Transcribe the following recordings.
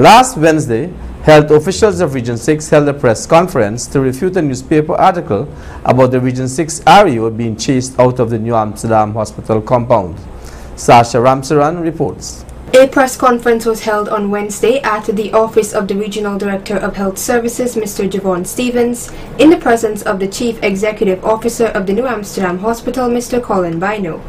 Last Wednesday, health officials of Region 6 held a press conference to refute a newspaper article about the Region 6 REO being chased out of the New Amsterdam Hospital compound. Sasha Ramsaran reports. A press conference was held on Wednesday at the office of the Regional Director of Health Services, Mr. Javon Stevens, in the presence of the Chief Executive Officer of the New Amsterdam Hospital, Mr. Colin Bino.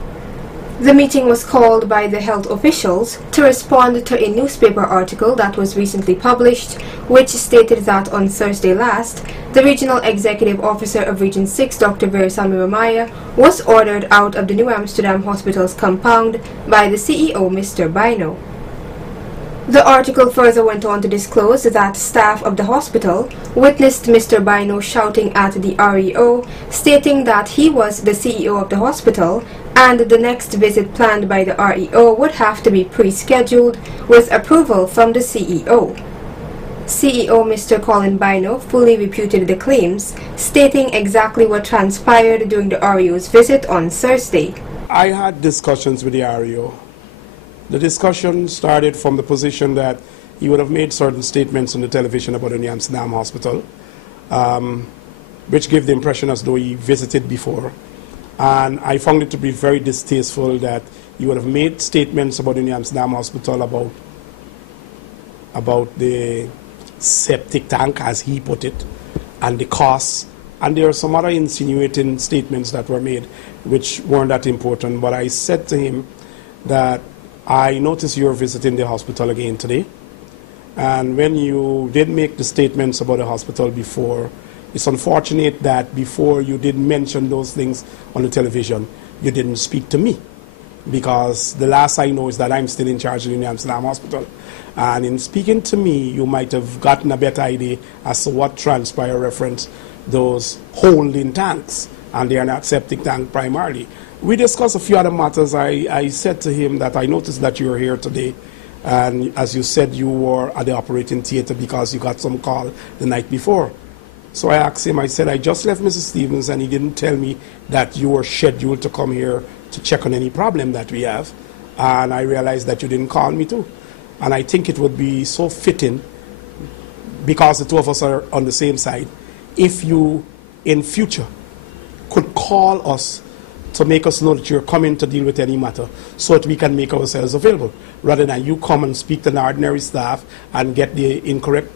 The meeting was called by the health officials to respond to a newspaper article that was recently published, which stated that on Thursday last, the Regional Executive Officer of Region 6, Dr. Veerasamy Ramaya, was ordered out of the New Amsterdam Hospital's compound by the CEO, Mr. Bino. The article further went on to disclose that staff of the hospital witnessed Mr. Bino shouting at the REO, stating that he was the CEO of the hospital and the next visit planned by the REO would have to be pre-scheduled with approval from the CEO. CEO Mr. Colin Bino fully refuted the claims, stating exactly what transpired during the REO's visit on Thursday. I had discussions with the REO. The discussion started from the position that he would have made certain statements on the television about the New Amsterdam Hospital, which gave the impression as though he visited before. And I found it to be very distasteful that he would have made statements about the New Amsterdam Hospital about the septic tank, as he put it, and the costs. And there are some other insinuating statements that were made which weren't that important. But I said to him that I noticed you're visiting the hospital again today. And when you did make the statements about the hospital before, it's unfortunate that before you did mention those things on the television, you didn't speak to me. Because the last I know is that I'm still in charge of the New Amsterdam Hospital. And in speaking to me, you might have gotten a better idea as to what transpired reference those holding tanks. And they are not septic tank primarily. We discussed a few other matters. I said to him that I noticed that you were here today. And as you said, you were at the operating theater because you got some call the night before. So I asked him, I said, I just left Mrs. Stevens and he didn't tell me that you were scheduled to come here to check on any problem that we have. And I realized that you didn't call me too. And I think it would be so fitting, because the two of us are on the same side, if you in future could call us to make us know that you're coming to deal with any matter so that we can make ourselves available, rather than you come and speak to an ordinary staff and get the incorrect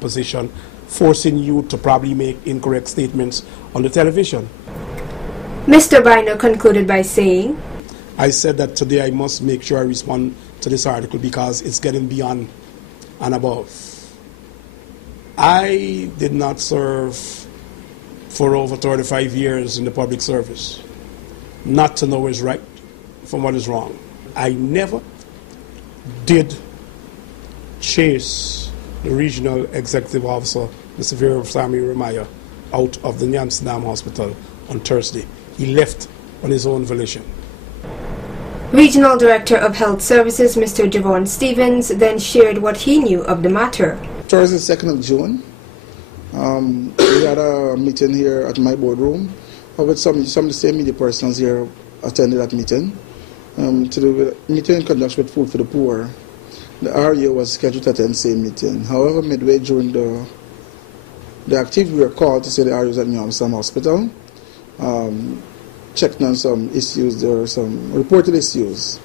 position, forcing you to probably make incorrect statements on the television. Mr. Bino concluded by saying, I said that today I must make sure I respond to this article because it's getting beyond and above. I did not serve for over 35 years in the public service, not to know what is right from what is wrong. I never did chase the regional executive officer, Mr. Veerasamy Ramaya, out of the New Amsterdam Hospital on Thursday. He left on his own volition. Regional Director of Health Services, Mr. Javon Stevens, then shared what he knew of the matter. Thursday, 2nd of June, we had a meeting here at my boardroom, with some of the same media persons here attended that meeting. To the meeting in conjunction with Food for the Poor. The REO was scheduled to attend the same meeting. However, midway during the activity, we were called to say the REO was at New Amsterdam Hospital, checking on some issues. There were some reported issues.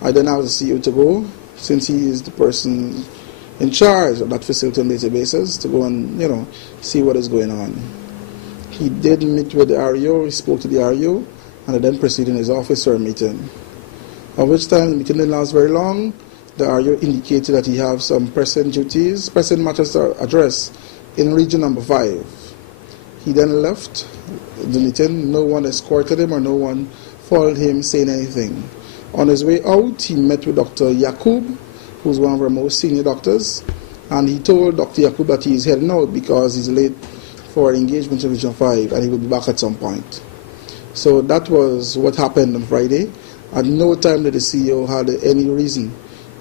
I then asked the CEO to go, since he is the person in charge of that facility on a daily basis, to go and see what is going on. He did meet with the REO, he spoke to the REO, and then proceeded in his office for a meeting. At which time the meeting didn't last very long. The REO indicated that he has some pressing duties, pressing matters to address in region number 5. He then left the meeting. No one escorted him or no one followed him saying anything. On his way out, he met with Dr. Yakub, who's one of our most senior doctors, and he told Dr. Yakub that he's heading out because he's late for engagement in Region 5 and he will be back at some point. So that was what happened on Friday. At no time did the CEO had any reason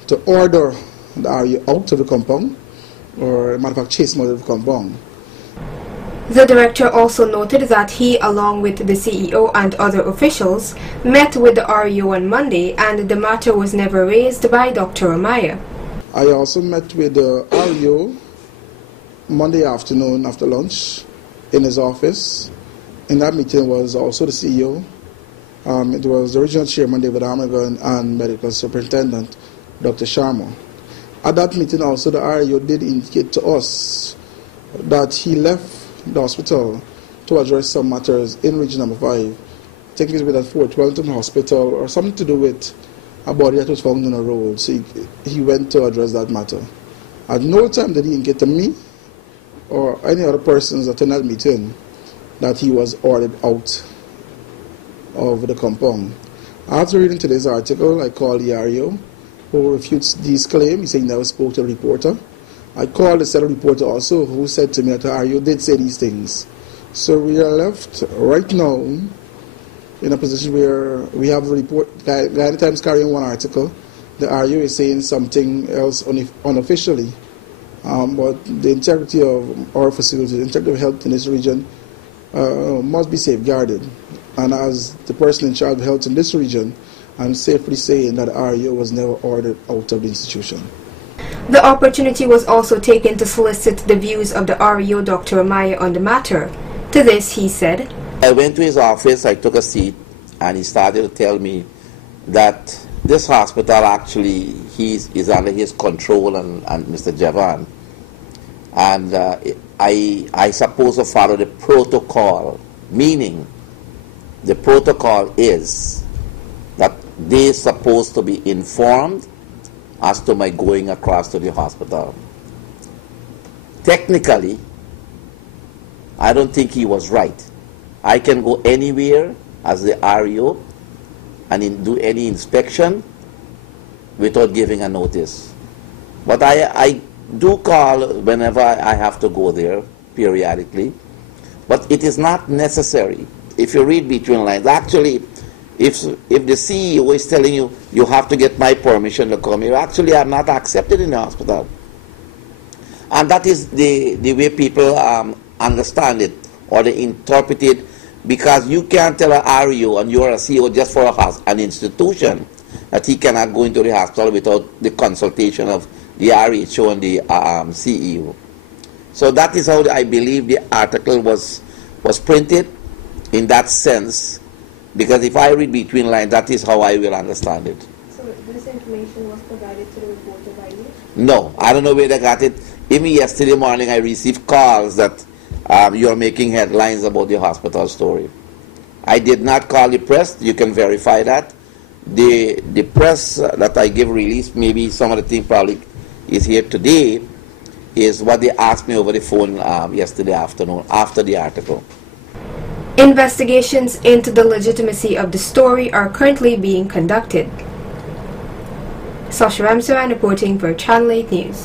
to order the REO out of the compound, or matter of fact chase him out of the compound. The director also noted that he, along with the CEO and other officials, met with the REO on Monday and the matter was never raised by Dr. Ramaya. I also met with the REO Monday afternoon after lunch in his office. In that meeting was also the CEO. It was the regional chairman, David Armagon, and medical superintendent, Dr. Sharma. At that meeting also, the REO did indicate to us that he left the hospital to address some matters in Region Number 5, taking it with at Fort Wellington Hospital, or something to do with a body that was found on the road. So he went to address that matter. At no time did he indicate to me or any other persons attending that meeting that he was ordered out of the compound. After reading today's article, I called the REO, who refutes these claims. He said he never spoke to a reporter. I called the said reporter also, who said to me that the REO did say these things. So we are left right now in a position where we have a report, Guardian Times carrying one article, the REO is saying something else unofficially. But the integrity of our facilities, the integrity of health in this region must be safeguarded. And as the person in charge of health in this region, I'm safely saying that REO was never ordered out of the institution. The opportunity was also taken to solicit the views of the REO Dr. Amaya on the matter. To this, he said, I went to his office, I took a seat, and he started to tell me that this hospital actually is under his control and Mr. Javan. And I suppose to follow the protocol, meaning the protocol is that they're supposed to be informed as to my going across to the hospital. Technically, I don't think he was right. I can go anywhere as the REO and do any inspection without giving a notice. But I do call whenever I have to go there, periodically. But it is not necessary. If you read between lines, actually, if the CEO is telling you, you have to get my permission to come here, actually I'm not accepted in the hospital. And that is the way people understand it, or they interpret it, because you can't tell a REO, and you're a CEO just for an institution, that he cannot go into the hospital without the consultation of the RHO and the CEO. So that is how I believe the article was printed, in that sense, because if I read between lines, that is how I will understand it. So this information was provided to the reporter by you? No, I don't know where they got it. Even yesterday morning I received calls that you're making headlines about the hospital story. I did not call the press. You can verify that. The press that I give release, maybe some of the thing probably is here today, is what they asked me over the phone yesterday afternoon after the article. Investigations into the legitimacy of the story are currently being conducted. Sasha Ramsaran reporting for Channel 8 News.